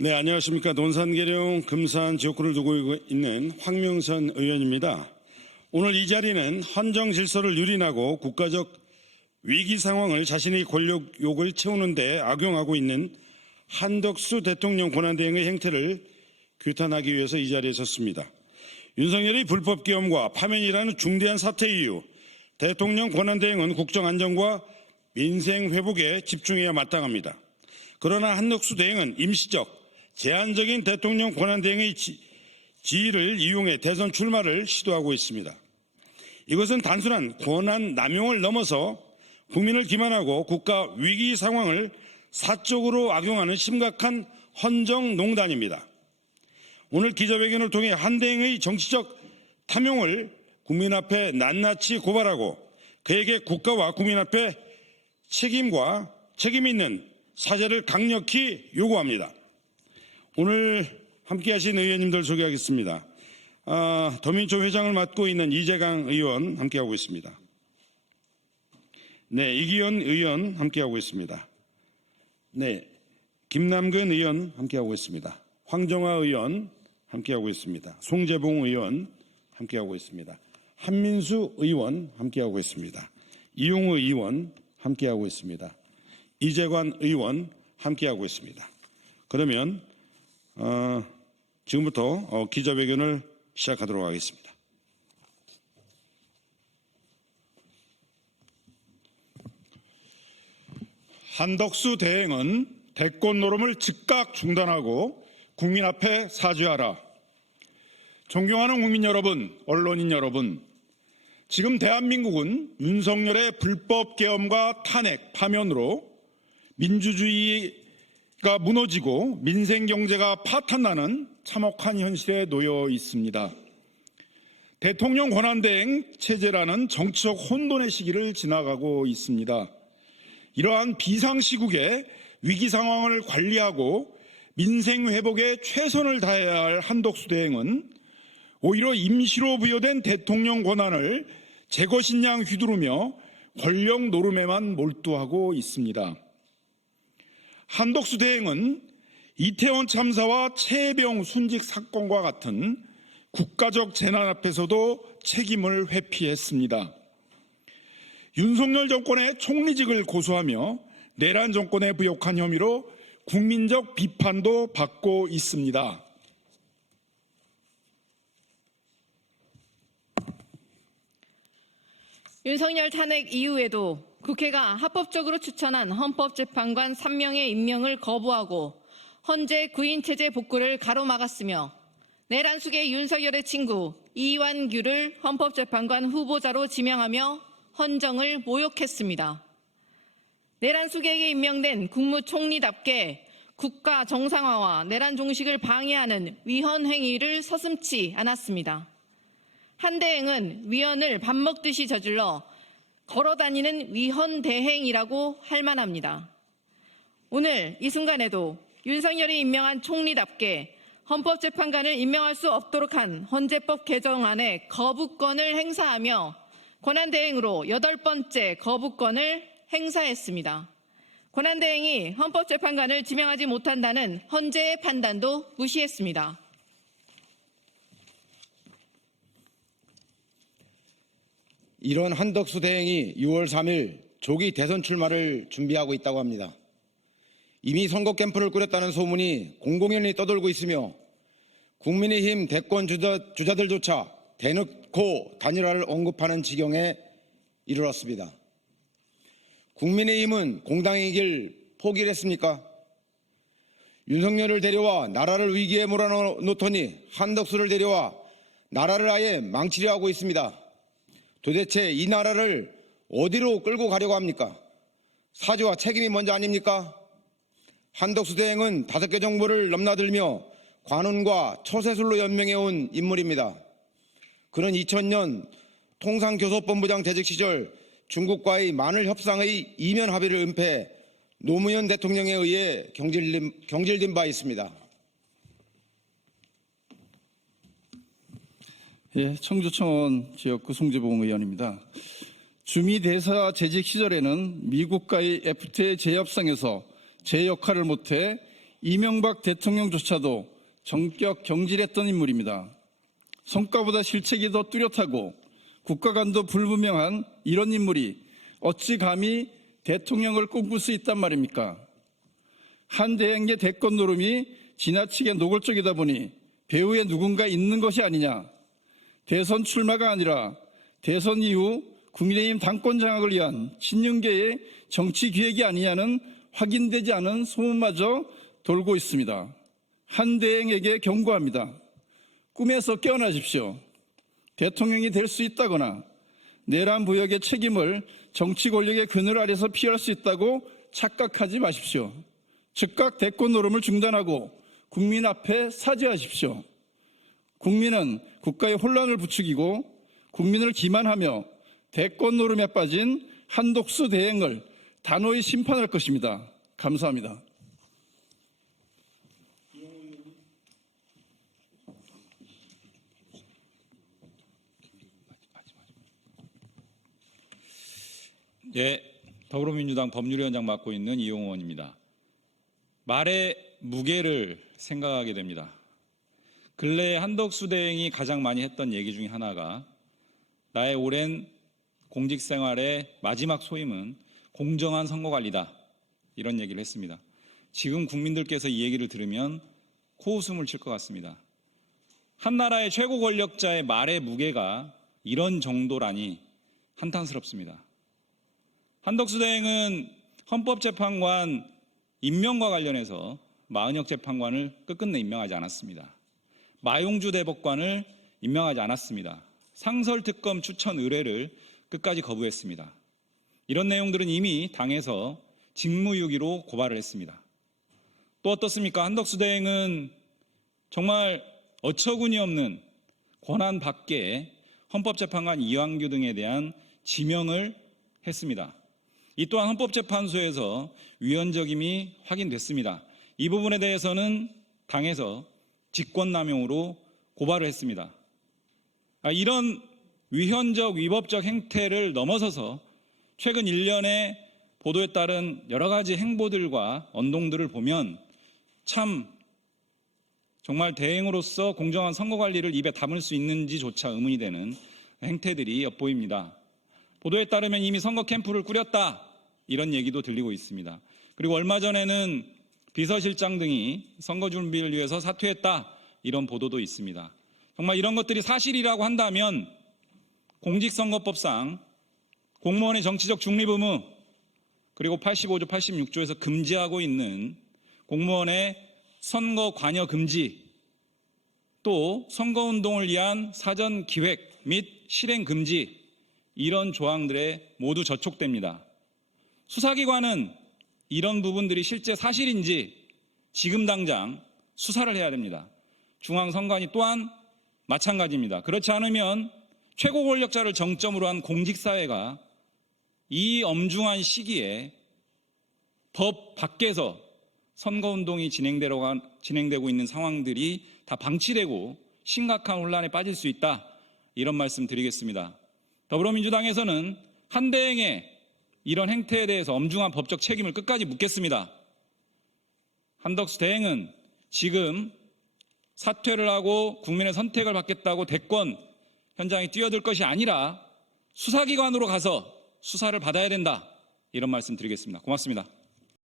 네, 안녕하십니까. 논산계룡 금산 지역구를 두고 있는 황명선 의원입니다. 오늘 이 자리는 헌정 질서를 유린하고 국가적 위기 상황을 자신의 권력욕을 채우는 데 악용하고 있는 한덕수 대통령 권한대행의 행태를 규탄하기 위해서 이 자리에 섰습니다. 윤석열의 불법 계엄과 파면이라는 중대한 사태 이후 대통령 권한대행은 국정안정과 민생 회복에 집중해야 마땅합니다. 그러나 한덕수 대행은 임시적, 제한적인 대통령 권한대행의 지위를 이용해 대선 출마를 시도하고 있습니다. 이것은 단순한 권한 남용을 넘어서 국민을 기만하고 국가 위기 상황을 사적으로 악용하는 심각한 헌정농단입니다. 오늘 기자회견을 통해 한 대행의 정치적 탐욕을 국민 앞에 낱낱이 고발하고 그에게 국가와 국민 앞에 책임 있는 사죄를 강력히 요구합니다. 오늘 함께하신 의원님들 소개하겠습니다. 더민초 회장을 맡고 있는 이재강 의원 함께하고 있습니다. 네, 이기현 의원 함께하고 있습니다. 네, 김남근 의원 함께하고 있습니다. 황정화 의원 함께하고 있습니다. 송재봉 의원 함께하고 있습니다. 한민수 의원 함께하고 있습니다. 이용우 의원 함께하고 있습니다. 이재관 의원 함께하고 있습니다. 그러면 지금부터 기자회견을 시작하도록 하겠습니다. 한덕수 대행은 대권 노름을 즉각 중단하고 국민 앞에 사죄하라. 존경하는 국민 여러분, 언론인 여러분, 지금 대한민국은 윤석열의 불법 계엄과 탄핵, 파면으로 민주주의가 무너지고 민생 경제가 파탄나는 참혹한 현실에 놓여 있습니다. 대통령 권한대행 체제라는 정치적 혼돈의 시기를 지나가고 있습니다. 이러한 비상시국에 위기 상황을 관리하고 민생 회복에 최선을 다해야 할 한덕수 대행은 오히려 임시로 부여된 대통령 권한을 제 것인 양 휘두르며 권력 노름에만 몰두하고 있습니다. 한덕수 대행은 이태원 참사와 최혜병 순직 사건과 같은 국가적 재난 앞에서도 책임을 회피했습니다. 윤석열 정권의 총리직을 고수하며 내란 정권에 부역한 혐의로 국민적 비판도 받고 있습니다. 윤석열 탄핵 이후에도 국회가 합법적으로 추천한 헌법재판관 3명의 임명을 거부하고 헌재 구인체제 복구를 가로막았으며 내란 숙의 윤석열의 친구 이완규를 헌법재판관 후보자로 지명하며 헌정을 모욕했습니다. 내란 숙에게 임명된 국무총리답게 국가 정상화와 내란 종식을 방해하는 위헌 행위를 서슴지 않았습니다. 한 대행은 위헌을 밥 먹듯이 저질러 걸어다니는 위헌 대행이라고 할 만합니다. 오늘 이 순간에도 윤석열이 임명한 총리답게 헌법재판관을 임명할 수 없도록 한 헌재법 개정안에 거부권을 행사하며 권한대행으로 8번째 거부권을 행사했습니다. 권한대행이 헌법재판관을 지명하지 못한다는 헌재의 판단도 무시했습니다. 이런 한덕수 대행이 6월 3일 조기 대선 출마를 준비하고 있다고 합니다. 이미 선거 캠프를 꾸렸다는 소문이 공공연히 떠돌고 있으며 국민의힘 대권 주자들조차 대놓고 단일화를 언급하는 지경에 이르렀습니다. 국민의힘은 공당의 길 포기를 했습니까? 윤석열을 데려와 나라를 위기에 몰아놓더니 한덕수를 데려와 나라를 아예 망치려 하고 있습니다. 도대체 이 나라를 어디로 끌고 가려고 합니까? 사죄와 책임이 먼저 아닙니까? 한덕수 대행은 5개 정부를 넘나들며 관훈과 처세술로 연명해온 인물입니다. 그는 2000년 통상교섭본부장 재직 시절 중국과의 만일 협상의 이면 합의를 은폐해 노무현 대통령에 의해 경질된 바 있습니다. 예, 청주청원 지역구 송재봉 의원입니다. 주미 대사 재직 시절에는 미국과의 FTA 재협상에서 제 역할을 못해 이명박 대통령조차도 정격 경질했던 인물입니다. 성과보다 실책이 더 뚜렷하고 국가관도 불분명한 이런 인물이 어찌 감히 대통령을 꿈꿀 수 있단 말입니까? 한 대행의 대권 노름이 지나치게 노골적이다 보니 배후에 누군가 있는 것이 아니냐, 대선 출마가 아니라 대선 이후 국민의힘 당권 장악을 위한 친윤계의 정치 기획이 아니냐는 확인되지 않은 소문마저 돌고 있습니다. 한 대행에게 경고합니다. 꿈에서 깨어나십시오. 대통령이 될 수 있다거나 내란 부역의 책임을 정치 권력의 그늘 아래서 피할 수 있다고 착각하지 마십시오. 즉각 대권 노름을 중단하고 국민 앞에 사죄하십시오. 국민은 국가의 혼란을 부추기고 국민을 기만하며 대권 노름에 빠진 한독수 대행을 단호히 심판할 것입니다. 감사합니다. 예, 더불어민주당 법률위원장 맡고 있는 이용호 의원입니다. 말의 무게를 생각하게 됩니다. 근래 한덕수 대행이 가장 많이 했던 얘기 중에 하나가 나의 오랜 공직생활의 마지막 소임은 공정한 선거관리다, 이런 얘기를 했습니다. 지금 국민들께서 이 얘기를 들으면 코웃음을 칠 것 같습니다. 한 나라의 최고 권력자의 말의 무게가 이런 정도라니 한탄스럽습니다. 한덕수 대행은 헌법재판관 임명과 관련해서 마은혁 재판관을 끝끝내 임명하지 않았습니다. 마용주 대법관을 임명하지 않았습니다. 상설특검 추천 의뢰를 끝까지 거부했습니다. 이런 내용들은 이미 당에서 직무유기로 고발을 했습니다. 또 어떻습니까? 한덕수 대행은 정말 어처구니 없는 권한 밖에 헌법재판관 이완규 등에 대한 지명을 했습니다. 이 또한 헌법재판소에서 위헌적임이 확인됐습니다. 이 부분에 대해서는 당에서 직권남용으로 고발을 했습니다. 이런 위헌적 위법적 행태를 넘어서서 최근 1년의 보도에 따른 여러 가지 행보들과 언동들을 보면 참 정말 대행으로서 공정한 선거관리를 입에 담을 수 있는지조차 의문이 되는 행태들이 엿보입니다. 보도에 따르면 이미 선거 캠프를 꾸렸다, 이런 얘기도 들리고 있습니다. 그리고 얼마 전에는 비서실장 등이 선거 준비를 위해서 사퇴했다, 이런 보도도 있습니다. 정말 이런 것들이 사실이라고 한다면 공직선거법상 공무원의 정치적 중립 의무, 그리고 85조, 86조에서 금지하고 있는 공무원의 선거 관여 금지, 또 선거운동을 위한 사전 기획 및 실행 금지, 이런 조항들에 모두 저촉됩니다. 수사기관은 이런 부분들이 실제 사실인지 지금 당장 수사를 해야 됩니다. 중앙선관위 또한 마찬가지입니다. 그렇지 않으면 최고 권력자를 정점으로 한 공직사회가 이 엄중한 시기에 법 밖에서 선거운동이 진행되고 있는 상황들이 다 방치되고 심각한 혼란에 빠질 수 있다, 이런 말씀 드리겠습니다. 더불어민주당에서는 한 대행의 이런 행태에 대해서 엄중한 법적 책임을 끝까지 묻겠습니다. 한덕수 대행은 지금 사퇴를 하고 국민의 선택을 받겠다고 대권 현장에 뛰어들 것이 아니라 수사기관으로 가서 수사를 받아야 된다, 이런 말씀 드리겠습니다. 고맙습니다.